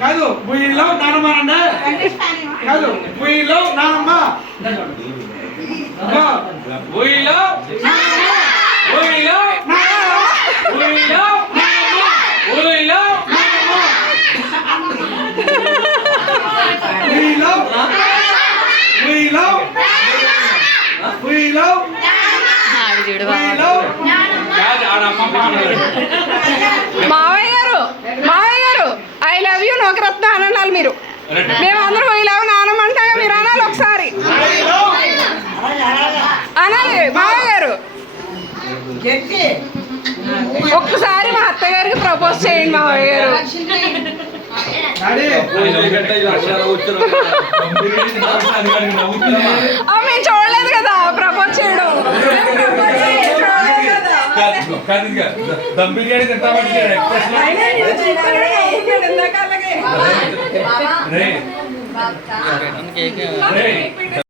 కాదు we love నానమ్మ అంటే కాదు we love నానమ్మ we love we love we love we love we love we love we love మావయ్య గారు ఐ లవ్ యూ నోకరత్న అనాలి మీరు. మేమందరం ఐ లవ్ నానమ్మ అంటాం, మీరు అనాలి ఒకసారి అనాలి. మావయ్య గారు ఒక్కసారి మా అత్తగారికి ప్రపోజ్ చేయండి మావయ్య గారు. మేము చూడలేదు కదా ప్రపోజ్ చేయడం. దమ్ బిర్యానీ తింటామంటే